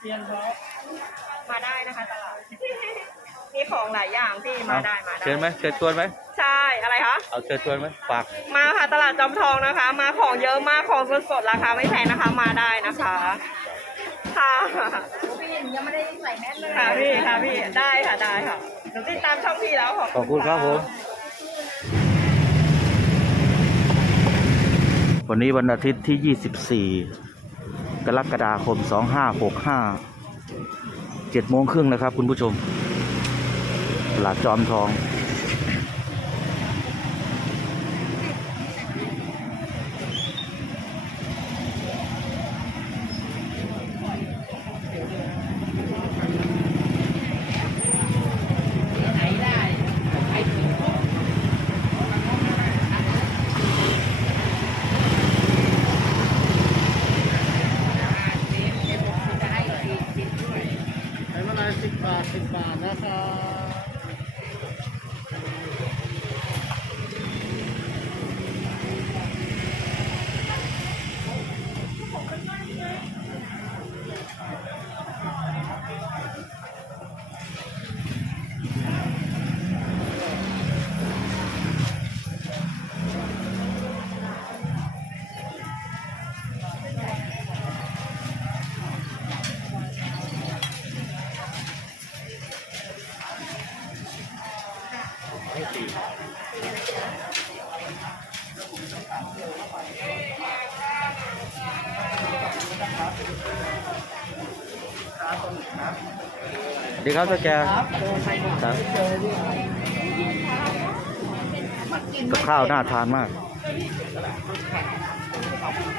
เซียนเพราะมาได้นะคะตลาด มีของหลายอย่างพี่มาได้มาได้ เชิญไหมเชิญชวนไหมใช่อะไรคะ เอาเชิญชวนไหมฝากมาค่ะตลาดจอมทองนะคะ มาของเยอะมากของสดๆราคาไม่แพงนะคะมาได้นะคะ ค่ะพี่ยังไม่ได้ใส่แมสเลยค่ะพี่ค่ะพี่ได้ค่ะได้ค่ะเดี๋ยวติดตามช่องพี่แล้วขอบคุณครับผมวันนี้วันอาทิตย์ที่ 24 กรกฎาคม 2565 7โมงครึ่งนะครับคุณผู้ชมตลาดจอมทอง ดีครับท่านแกครับกับข้าวน่าทานมาก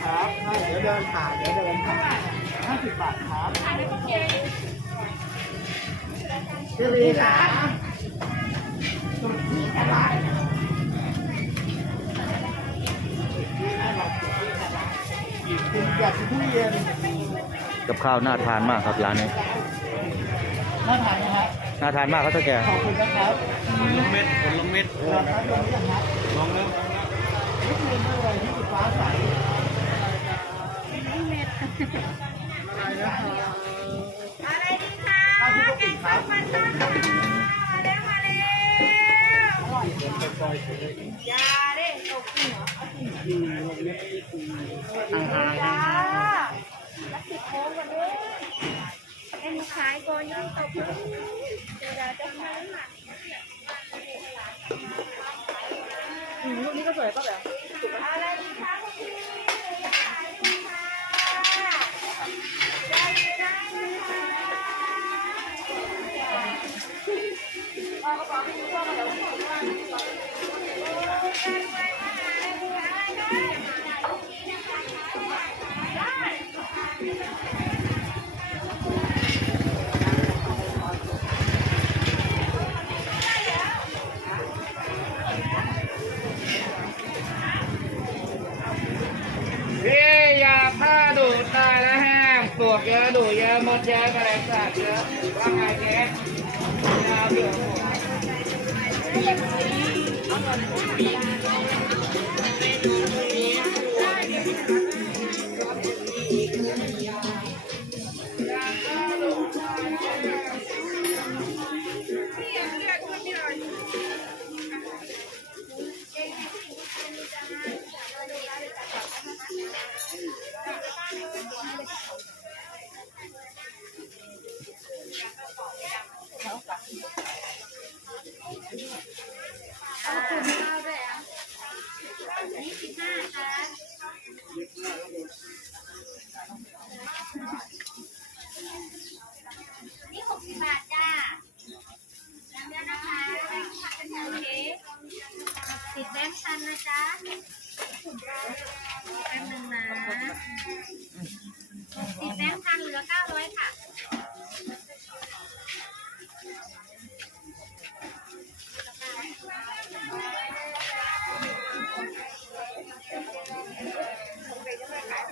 ครับเดี๋ยวเดินผ่านเดี๋ยวเดินผ่านห้าสิบบาทครับชื่อลีนะกินแบบทุเรียน กับข้าวน่าทานมากครับร้านนี้ น่าทานนะครับน่าทานมากครับท่านแกขอบคุณนะครับลงเม็ดผลลงเม็ดราคาตรงนี้นะครับลงแล้วทุเรียนเท่าไหร่ที่สีฟ้าใสอะไร ยาเด้ตกเหรออืมลงเม็ดนี่คือาจ้าแล้วสิดโมงกันด้วยให้หนูขายก่อนยังตกเลยเดี๋ยวเราจะทำหนักอืมลูกนี้ก็สวยป่ะแบบ 那那咱俩，那咱们俩，那咱俩，咱，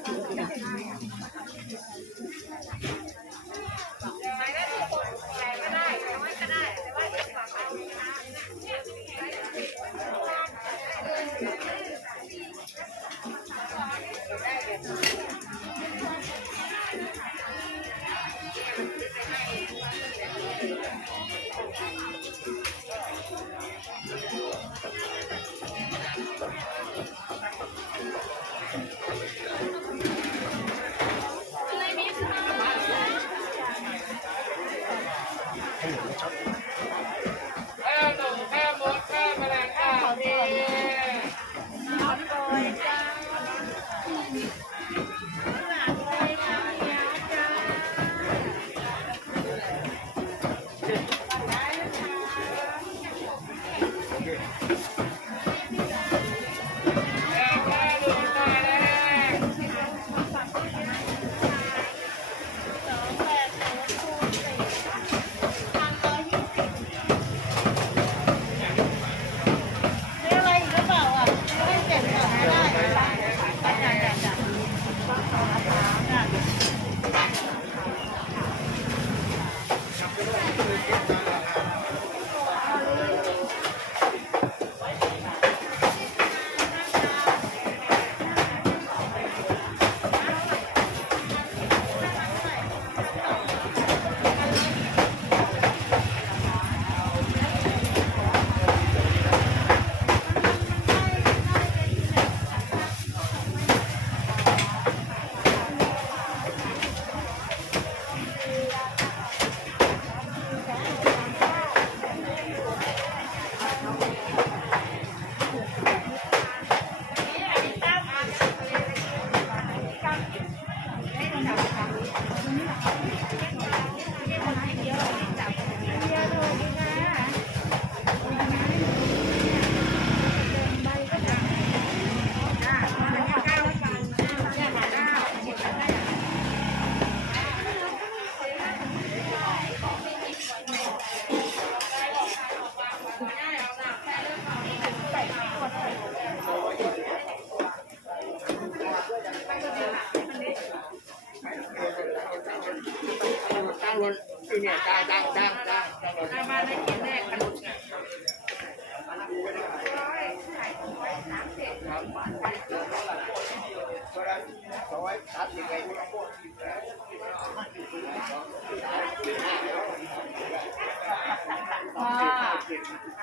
啊，这么大呀！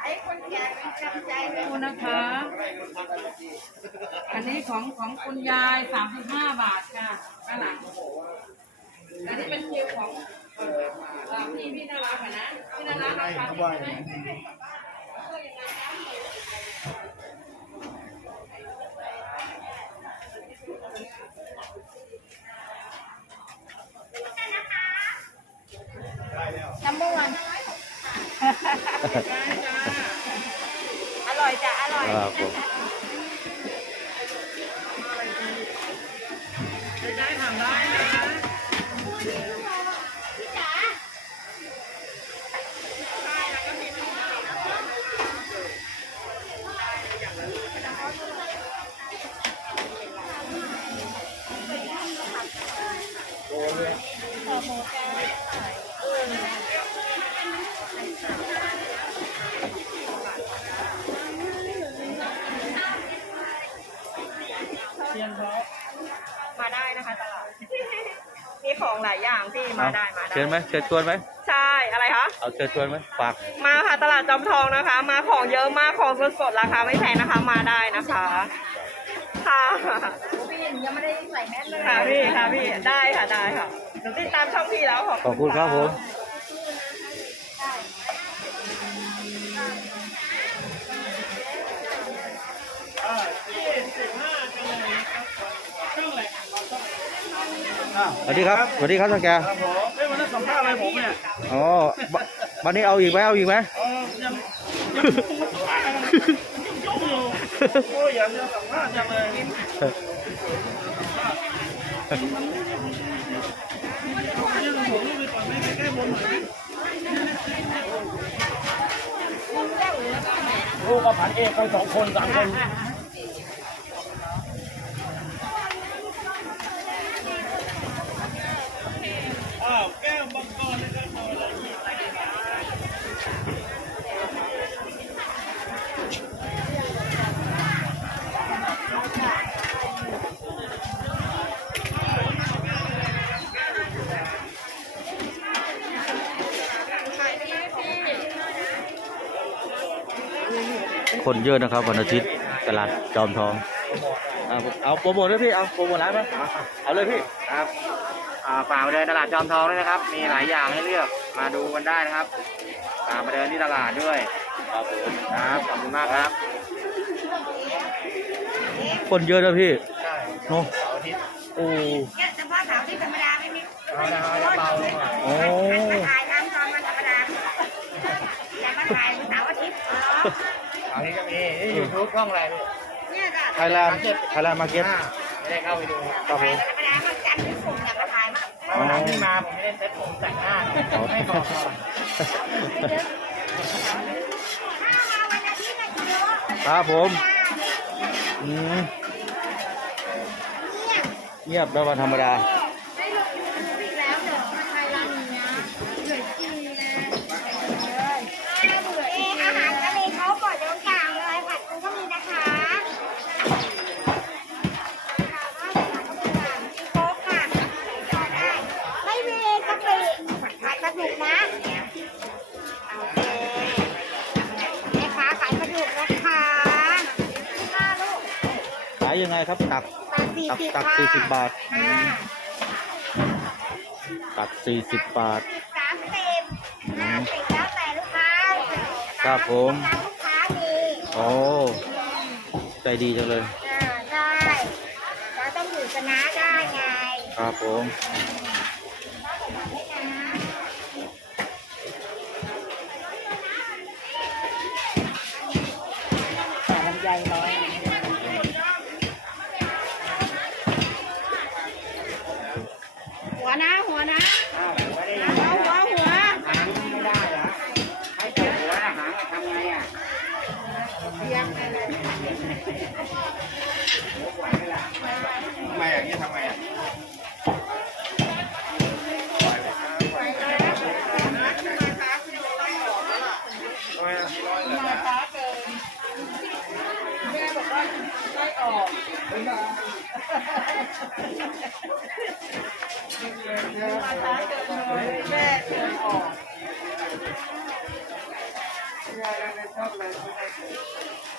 ให้คนแก่เป็นกำใจให้คุณนะคะ อันนี้ของของคุณยาย 35 บาทค่ะข้างหลังอันนี้เป็นคิวของ เอ่อพี่พี่นารักอะนะพี่นารักราคาดีใช่ไหมนัมเบอร์วันอร่อยจ้ะ อร่อย ครับผม นะคะตลาด มีของหลายอย่างพี่มาได้มาได้ เชิญไหมเชิญชวนไหมใช่อะไรคะเอาเชิญชวนไหมฝากมาค่ะตลาดจอมทองนะคะ มาของเยอะมากของสดๆราคาไม่แพงนะคะมาได้นะคะ ค่ะพี่ยังไม่ได้ใส่แมสเลยค่ะพี่ค่ะพี่ได้ค่ะได้ค่ะหนูติดตามช่องพี่แล้วขอบขอบคุณครับผม สวัสดีครับสวัสดีครับท่านแกครับผมเอ้ยวันนั้นสัมภาษณ์อะไรผมเนี่ยอ๋อววันนี้เอาอีกไหมเอาอีกไหมเออยังยังยุ่งอยู่โอ้ยอยากจะสัมภาษณ์จังเลยยื่นผมนี่ไปก่อนไม่ไปแก้บนหน่อยลูกกับผันเอกกันสองคนสามคนอ้าวแก้วมังกรนะครับเอาอะไรอีก อ คนเยอะนะครับวันอาทิตย์ตลาดจอมทองเอาเอาโปรโมทด้วยพี่เอาโปรโมทร้านไหมเอาเลยพี่ครับอ่าฝากมาเดินตลาดจอมทองด้วยนะครับ มีหลายอย่างให้เลือกมาดูกันได้นะครับฝากมาเดินที่ตลาดด้วยครับผมครับขอบคุณมากครับ คนเยอะนะพี่ใช่เนาะเสาร์อาทิตย์โอ้เนี่ยเฉพาะเสาร์ที่ธรรมดาไม่มีเราจะเราจะเบาลงหน่อยโอ้มาถ่ายทำตอนวันธรรมดาแต่มาถ่ายวันเสาร์อาทิตย์ ทูบช่องอะไรพี่ไทยแลนด์ไทยแลนด์มาเก็ตไม่ได้เข้าไปดูครับผมมาที่มาถ่ายมาวันหลังที่มาผมไม่ได้เซ็ตผมแต่งหน้าไม่บอกก่อนถ้อาทิตย์เนี่ยเยอะครับผมเนี่ยเงียบแล้ววันธรรมดา ยยังไงครับตักตักสี่ตักสิบตักค่ะสี่สิบบาทค่ะตักสี่สิบบาทสิบสามสิบห้าสิบแล้วแต่ลูกค้าครับผมตามลูกค้ามีโอ้ใจดีจังเลยอ่าได้เราต้องอยู่ชนะได้ไงครับผมำไมอย่างนี้ทำไมอะมาช้าเกินแม่บอกว่าไล่ออกมาช้าเกินเลยแม่เดินออกชุด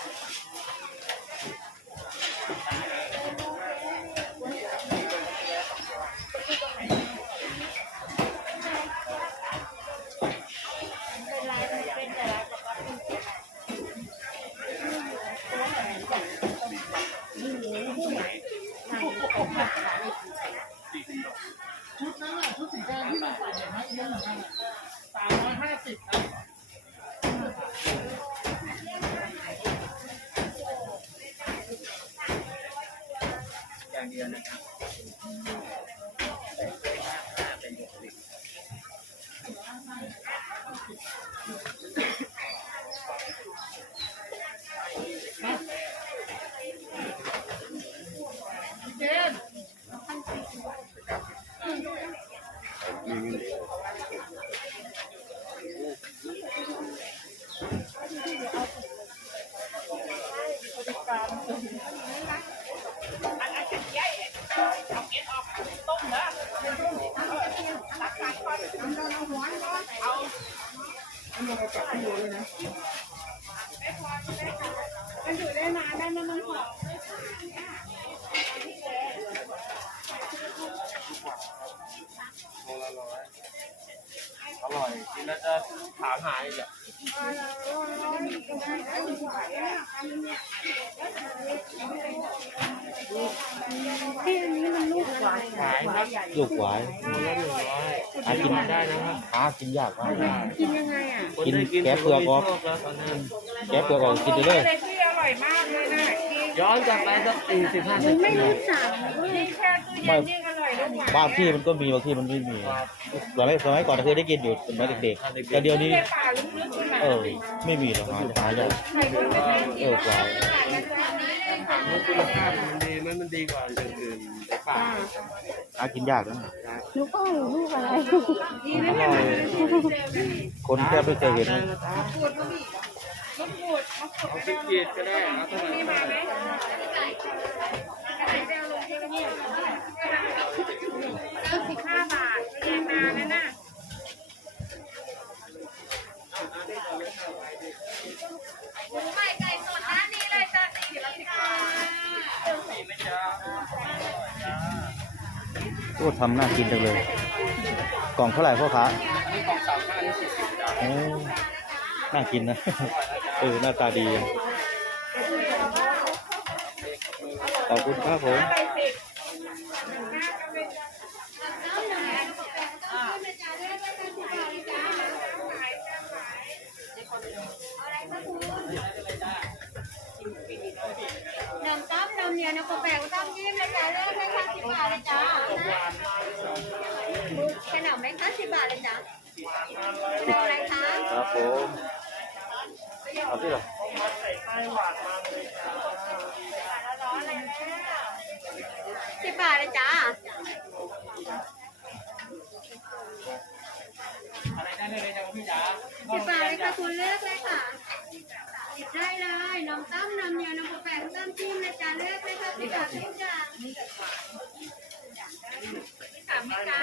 ขายครับลูกหวายตัวละหนึ่งร้อยหากินได้นะครับหากินยากมากกินยังไงอะกินแกะเปลือกออกชบแล้วตอนนั้น แกะเปลือกออกกินได้เลยเลยที่อร่อยมากเลยนะกิน ย้อนกลับไปสักสี่สิบห้าสิบไม่ปีรู้สั่งเลยแค่ตู้เย็นยิ่งอร่อยลูกหวานบางที่มันก็มีบางที่มันไม่มีสมัยสมัยก่อนเคยได้กินอยู่สมัยเด็กๆแต่เดี๋ยวนี้ป่าลึกๆคุณน่ะเออ ไม่มีหรอกหาหายากเออหวายคุณภาพมันดีมันมันดีกว่าอย่างอื่นในป่าหากินยากนะลูกอ้อยลูกอะไรอร่อยคนแทบไม่เคยเห็นนะ เอาสิบเกียรก็ได้เอาเท่าไหร่ก็ได้เก้าสิบห้าบาทไม่ได้านนะหมูไก่ไก่สดร้านนี้เจ้าสี่ร้อยาไม่จ้าโทำน่ากินจังเลย กล่องเท่าไหร่พ่อค้านนี้กล่องสามห้านี่สิบโอ้น่ากินนะ เออหน้าตาดีขอบคุณครับผมนมต้มนมเหนียวนมกาแฟก็ต้มยิ้มเลยจ้าเลือกเลยค่ะสิบบาทเลยจ้าขนมไหมคะสิบบาทเลยจ้าเอาอะไรคะครับผม เอาที่หรอสิบบาทเลยจ้าอะไรได้เลยจ้าพี่จ๋าสิบบาทเลยค่ะคุณเลือกเลยค่ะหยิบได้เลยนมต้มนมเหนียวนมกาแฟก็ต้มจิ้มเลยจ้าเลือกเลยค่ะสิบบาททุกอย่างสามไหมคะ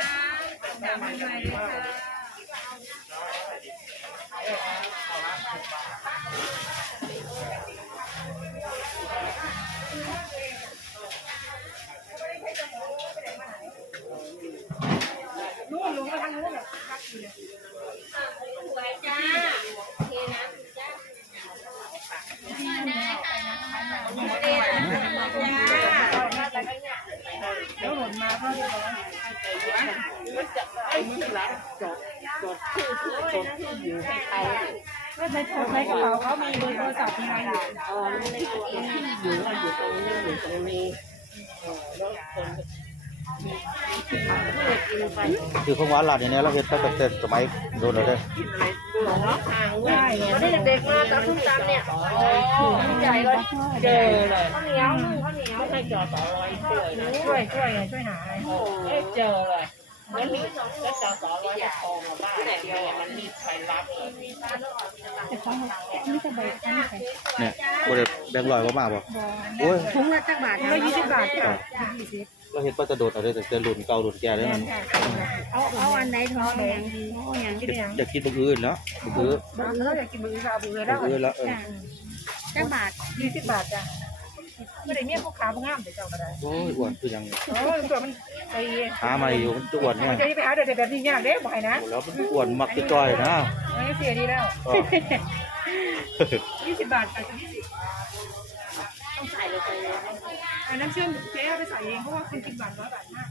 สามใหม่เลยค่ะ สวยจ้าโอเคนะจ้าได้ค่ะเรียนจ้า ก็ใช้โทรใช้กระเป๋าเขามีเบอร์โทรศัพท์มีอะไรอยู่อ๋อมันในตัวเองอยู่อยู่ตรงนี้อยู่ตรงนี้แล้วคนคือของหวานหลาดอย่างนี้เราเห็นตั้งแต่สมัยโดนเลยได้ห่างเวันนี้เด็กๆมาตักทุ่มตามเนี่ยโอ้ใหญ่เลยเจอเลยข้าวเหนียวข้าวเหนียวไม่ใช่จอต่อรอยช่วยช่วยช่วยหาเจอเลย แล้วมีแล้วจอต่อร้อยจะทองมาบ้านเดียวมันมีใครรับเนี่ยบ่ได้แบงค์ร้อยว่ามากบ่โอ้ยถุงละจักบาทถุงละยี่สิบบาทค่ะเราเห็นว่าจะโดดอะไรแต่แต่หลุนเก่าหลุนแก่แล้วมันเอาเอาอันไหนทองแดงดีเอาอย่างที่อยากแดงอยากกินบุกอื่นแล้วบุกอื่นบางเอออยากกินมือเอามือบุแล้วกอื่นแล้วเออจักบาทยี่สิบบาทจ้ะ ไม่ได้เมียพวกขาพวกงามเดี๋ยวเจ้าก็ได้โอ้ยอ้วนคือยังโอ้ยตัวมันไปหามาอยู่มันจะอ้วนเนี่ยจะไปหาเดี๋ยวแบบนี้ยากเด้บ่ให้นะแล้วมันอ้วนมักจะจ้อยนะไม่เสียดีแล้วก็ยี่สิบบาทอาจจะยี่สิบอันนั้นเชื่อมเจ๊เอาไปใส่เองเพราะว่าคนกินบาทร้อยบาทมาก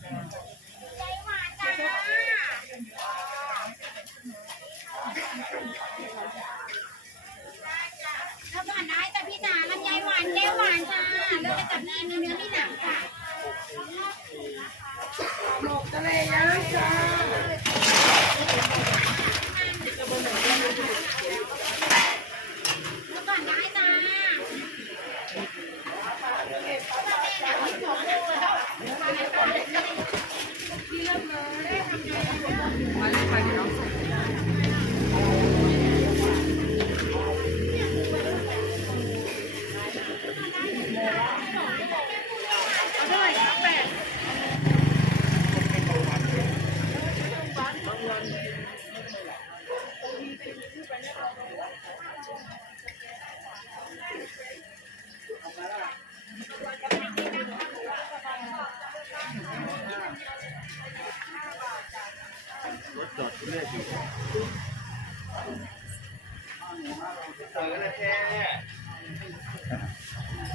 ส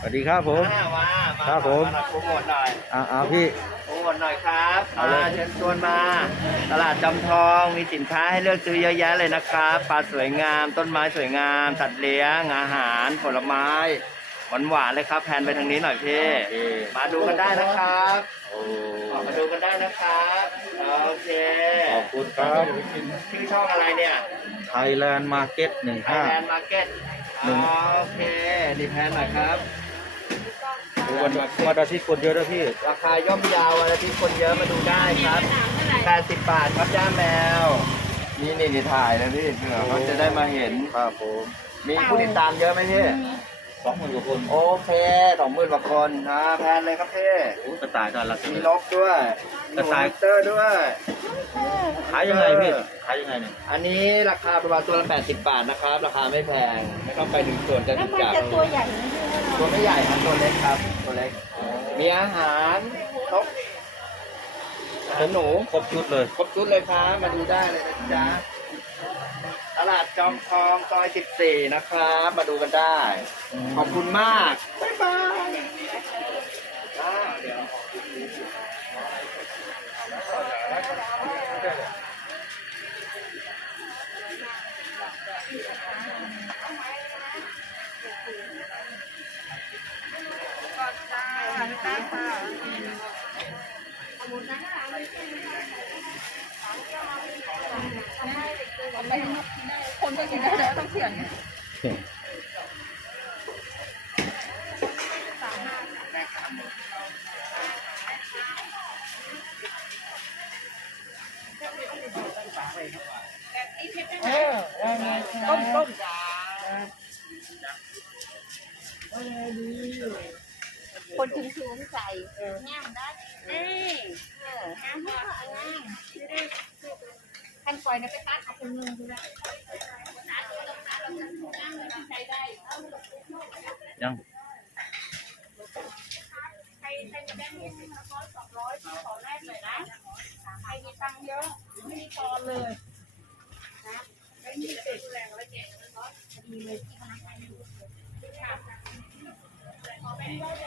วัสดีครับผมมามาครับผมาโปรโมทหน่อยอ่าเอาพี่โปรโมทหน่อยครับเอาเลยมาเชิญชวนมา ตลาดจำทองมีสินค้าให้เลือกซื้อเยอะแยะเลยนะครับปลาสวยงาม ต้นไม้สวยงามสัตว์เลี้ยงอาหาร ผลไม้หวานหวานๆเลยครับแพนไปทางนี้หน่อยพี่โอเคมาดูกันได้นะครับโอ้ออกมาดูกันได้นะครับ โอเค ขอบคุณครับชื่อช่องอะไรเนี่ย Thailand Market หนึ่งไทห้ายแลนด์มาร์เก็ตหนึ่ง โอเค ดีแพนหน่อยครับวันวันอาทิตย์คนเยอะนะพี่ ราคาย่อมเยาววันอาทิตย์คนเยอะมาดูได้ครับ 80 บาทครับย่าแมว นี่นี่นี่ถ่ายนะพี่เผื่อเขาจะได้มาเห็น ครับผม มีผู้ติดตามเยอะไหมพี่ สองหมื่นกว่าคนโอเคสองหมื่นกว่าคนนะแพนเลยครับพี่โอ้กระต่ายน่ารักจังมีเลยนกด้วยกระต่ายมีมอนิเตอร์ด้วยขายยังไงพี่ขายยังไงเนี่ยอันนี้ราคาประมาณตัวละ80บาทนะครับ ราคาไม่แพงไม่ต้องไปถึงส่วนจะแล้วถึงมันจักจะตัวใหญ่ไหมพี่ตัวไม่ใหญ่ครับตัวเล็กครับตัวเล็ก มีอาหารครบอาหขนหนูครบชุดเลย ครบชุดเลยครับมาดูได้เลยนะจ๊ะ ตลาดจอมทองซอย 14 นะครับ มาดูกันได้ ขอบคุณมาก บ๊ายบายอ่าเดี๋ยว คนก็กินได้แล้วต้องเสี่ยงต้มต้มคนชุมชุมใส่งามได้เอ้ยเองามมากงามท่านปล่อยนะไปตัดเอาเป็นมือดูนะ ยังใครใครมีแบงค์ยี่สิบร้อยสองร้อยที่ขอแรกเลยนะใครมีตังค์เยอะไม่มีตอนเลยนะแบงค์ยี่สิบแรงร้อยเจ็ดร้อยพอดีเลยที่พนักงานอยู่ค่ะขอแบงค์ร้อยเล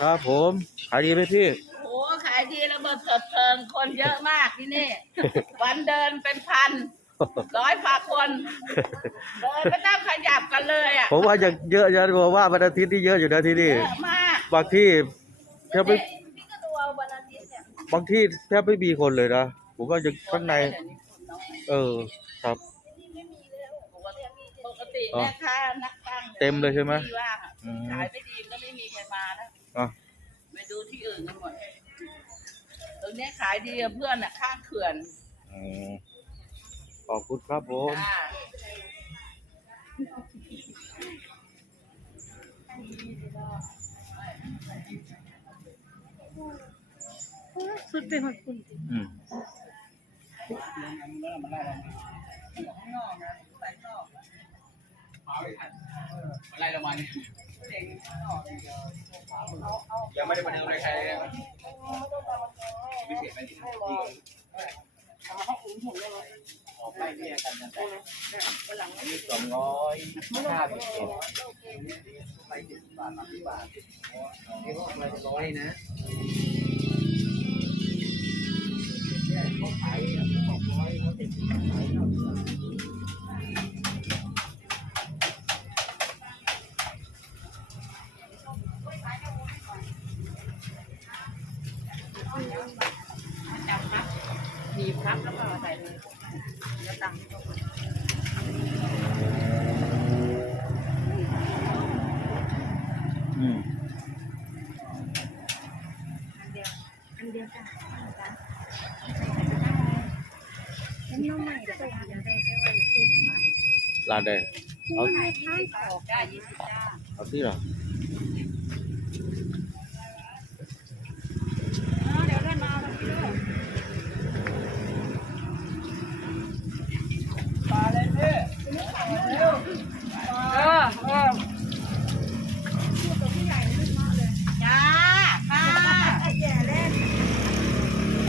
ครับผมขายดีไหมพี่ โอ้ขายดีระเบิดเถิดเทิงคนเยอะมากที่นี่ วันเดินเป็นพันร้อยพักคนเดินไม่ต้องขยับกันเลยอะผมว่าจะเยอะจะบอกว่าวันอาทิตย์นี่เยอะอยู่นะที่นี่เยอะมากบางที่แทบไม่พี่ก็ดูเอาวันอาทิตย์เนี่ยบางที่แทบไม่มีคนเลยนะผมว่ายังข้างใน เออครับ ปกติปกติแม่ค้านักตั้งนี่เต็มเลยใช่ไหมที่ว่างอะอืมขายไม่ดีก็ไม่มีใครมาแล้ว อะไปดูที่อื่นกันหมดตรงเนี้ยขายดีกับเพื่อนอะข้างเขื่อนอืมขอบคุณครับผมจ้าสุดเป็นคนคุณอืมยังไม่ได้มา ยังไม่ไดูเลยใครพิเศษไหมที่ออกไปเนี่ยกันนะแต่มีสองร้อยห้าสิบเอ็ดไปสิบบาทสามสิบบาทนี่ก็อะไรร้อยนะเนี่เขาขายสองร้อยเขาติดขายเนาะ จับครับดีบครับแล้วก็ใส่เลยแล้วตังค์ที่เขาอืมอันเดียวกันเป็นน้องใหม่ส่งอย่าได้ไปไว้ตุ่มร้านใดเอาข้างขอได้ยี่สิบจ้าเอาที่เหรอข